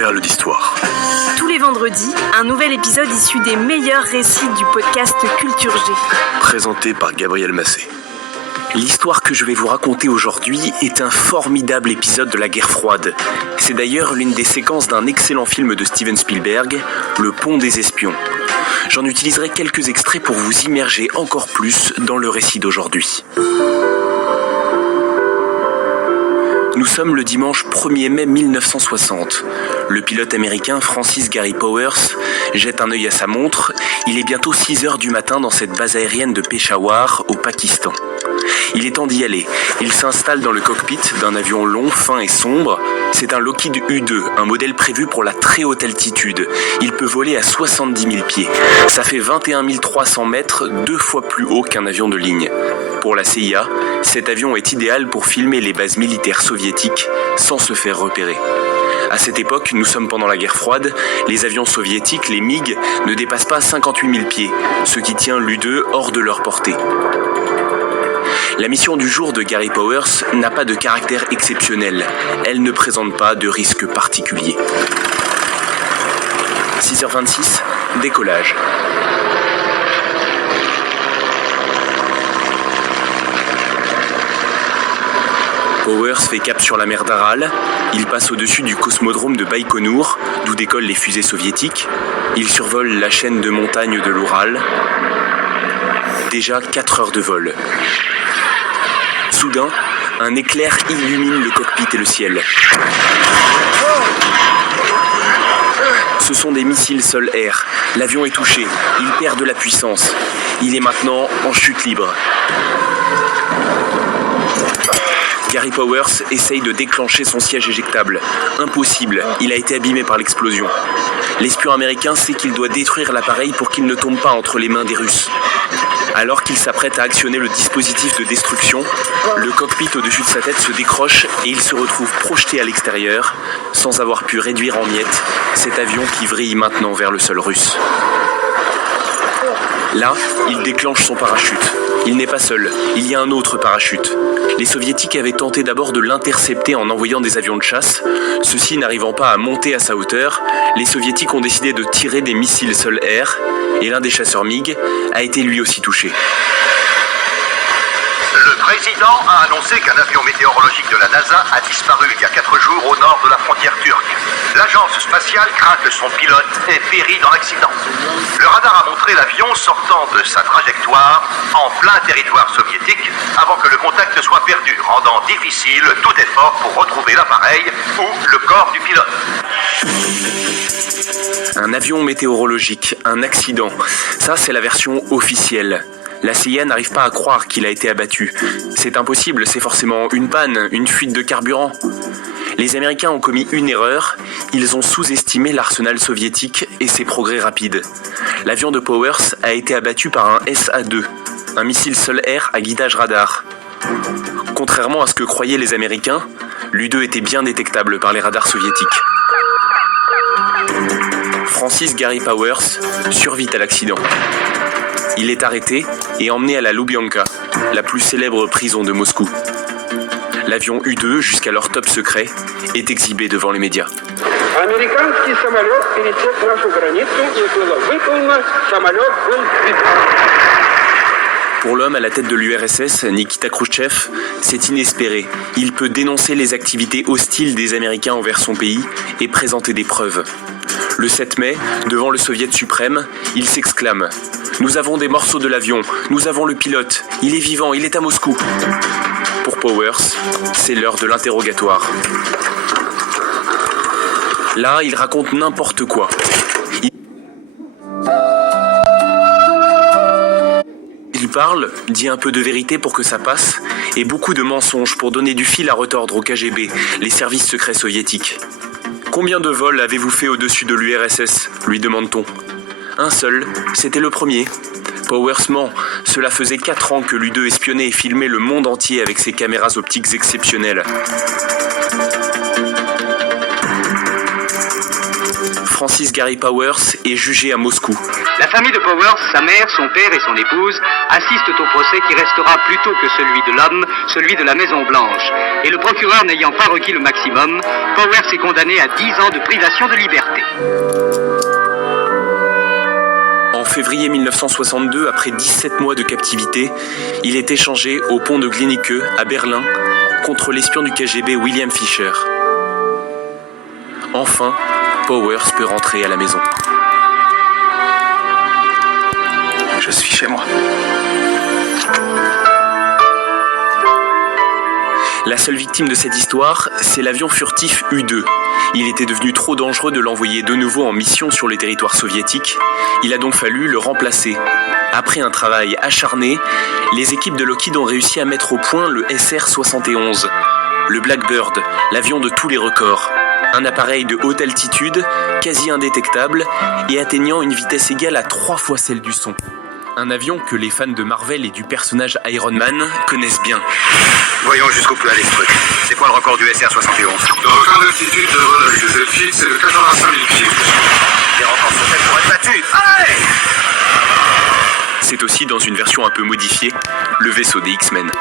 perles d'histoire. Tous les vendredis, un nouvel épisode issu des meilleurs récits du podcast Culture G. Présenté par Gabriel Massé. L'histoire que je vais vous raconter aujourd'hui est un formidable épisode de la guerre froide. C'est d'ailleurs l'une des séquences d'un excellent film de Steven Spielberg, Le Pont des Espions. J'en utiliserai quelques extraits pour vous immerger encore plus dans le récit d'aujourd'hui. Nous sommes le dimanche 1er mai 1960. Le pilote américain Francis Gary Powers jette un œil à sa montre. Il est bientôt 6h du matin dans cette base aérienne de Peshawar, au Pakistan. Il est temps d'y aller. Il s'installe dans le cockpit d'un avion long, fin et sombre. C'est un Lockheed U-2, un modèle prévu pour la très haute altitude. Il peut voler à 70 000 pieds. Ça fait 21 300 mètres, 2 fois plus haut qu'un avion de ligne. Pour la CIA, cet avion est idéal pour filmer les bases militaires soviétiques sans se faire repérer. À cette époque, nous sommes pendant la guerre froide, les avions soviétiques, les MiG, ne dépassent pas 58 000 pieds, ce qui tient l'U-2 hors de leur portée. La mission du jour de Gary Powers n'a pas de caractère exceptionnel. Elle ne présente pas de risque particulier. 6h26, décollage. Powers fait cap sur la mer d'Aral. Il passe au-dessus du cosmodrome de Baïkonour, d'où décollent les fusées soviétiques. Il survole la chaîne de montagnes de l'Oural. Déjà 4 heures de vol. Soudain, un éclair illumine le cockpit et le ciel. Ce sont des missiles sol-air. L'avion est touché. Il perd de la puissance. Il est maintenant en chute libre. Gary Powers essaye de déclencher son siège éjectable. Impossible, il a été abîmé par l'explosion. L'espion américain sait qu'il doit détruire l'appareil pour qu'il ne tombe pas entre les mains des Russes. Alors qu'il s'apprête à actionner le dispositif de destruction, le cockpit au-dessus de sa tête se décroche et il se retrouve projeté à l'extérieur, sans avoir pu réduire en miettes cet avion qui vrille maintenant vers le sol russe. Là, il déclenche son parachute. Il n'est pas seul, il y a un autre parachute. Les soviétiques avaient tenté d'abord de l'intercepter en envoyant des avions de chasse. Ceux-ci n'arrivant pas à monter à sa hauteur, les soviétiques ont décidé de tirer des missiles sol-air et l'un des chasseurs MiG a été lui aussi touché. Le président a annoncé qu'un avion météorologique de la NASA a disparu il y a 4 jours au nord de la frontière turque. L'agence spatiale craint que son pilote ait péri dans l'accident. Le radar a montré l'avion sortant de sa trajectoire en plein territoire soviétique avant que le contact soit perdu, rendant difficile tout effort pour retrouver l'appareil ou le corps du pilote. Un avion météorologique, un accident. Ça, c'est la version officielle. La CIA n'arrive pas à croire qu'il a été abattu. C'est impossible, c'est forcément une panne, une fuite de carburant. Les Américains ont commis une erreur, ils ont sous-estimé l'arsenal soviétique et ses progrès rapides. L'avion de Powers a été abattu par un SA-2, un missile sol-air à guidage radar. Contrairement à ce que croyaient les Américains, l'U-2 était bien détectable par les radars soviétiques. Francis Gary Powers survit à l'accident. Il est arrêté et emmené à la Lubyanka, la plus célèbre prison de Moscou. L'avion U-2, jusqu'alors top secret, est exhibé devant les médias. Pour l'homme à la tête de l'URSS, Nikita Khrouchtchev, c'est inespéré. Il peut dénoncer les activités hostiles des Américains envers son pays et présenter des preuves. Le 7 mai, devant le Soviet suprême, il s'exclame « Nous avons des morceaux de l'avion, nous avons le pilote, il est vivant, il est à Moscou !» Pour Powers, c'est l'heure de l'interrogatoire. Là, il raconte n'importe quoi. Il parle, dit un peu de vérité pour que ça passe, et beaucoup de mensonges pour donner du fil à retordre au KGB, les services secrets soviétiques. « Combien de vols avez-vous fait au-dessus de l'URSS » lui demande-t-on. Un seul, c'était le premier. Powers ment, cela faisait 4 ans que l'U-2 espionnait et filmait le monde entier avec ses caméras optiques exceptionnelles. Francis Gary Powers est jugé à Moscou. La famille de Powers, sa mère, son père et son épouse, assistent au procès qui restera plutôt que celui de l'homme, celui de la Maison Blanche. Et le procureur n'ayant pas requis le maximum, Powers est condamné à 10 ans de privation de liberté. En février 1962, après 17 mois de captivité, il est échangé au pont de Glienicke à Berlin contre l'espion du KGB William Fischer. Enfin, Powers peut rentrer à la maison. Je suis chez moi. La seule victime de cette histoire, c'est l'avion furtif U-2. Il était devenu trop dangereux de l'envoyer de nouveau en mission sur le territoire soviétique. Il a donc fallu le remplacer. Après un travail acharné, les équipes de Lockheed ont réussi à mettre au point le SR-71, le Blackbird, l'avion de tous les records. Un appareil de haute altitude, quasi indétectable et atteignant une vitesse égale à 3 fois celle du son. Un avion que les fans de Marvel et du personnage Iron Man connaissent bien. Voyons jusqu'où peut aller ce truc. C'est quoi le record du SR-71? Le record d'altitude de vol avec des ailes fixes, c'est de 85 000 pieds. Les records sont faits pour être battus. Allez! C'est aussi, dans une version un peu modifiée, le vaisseau des X-Men.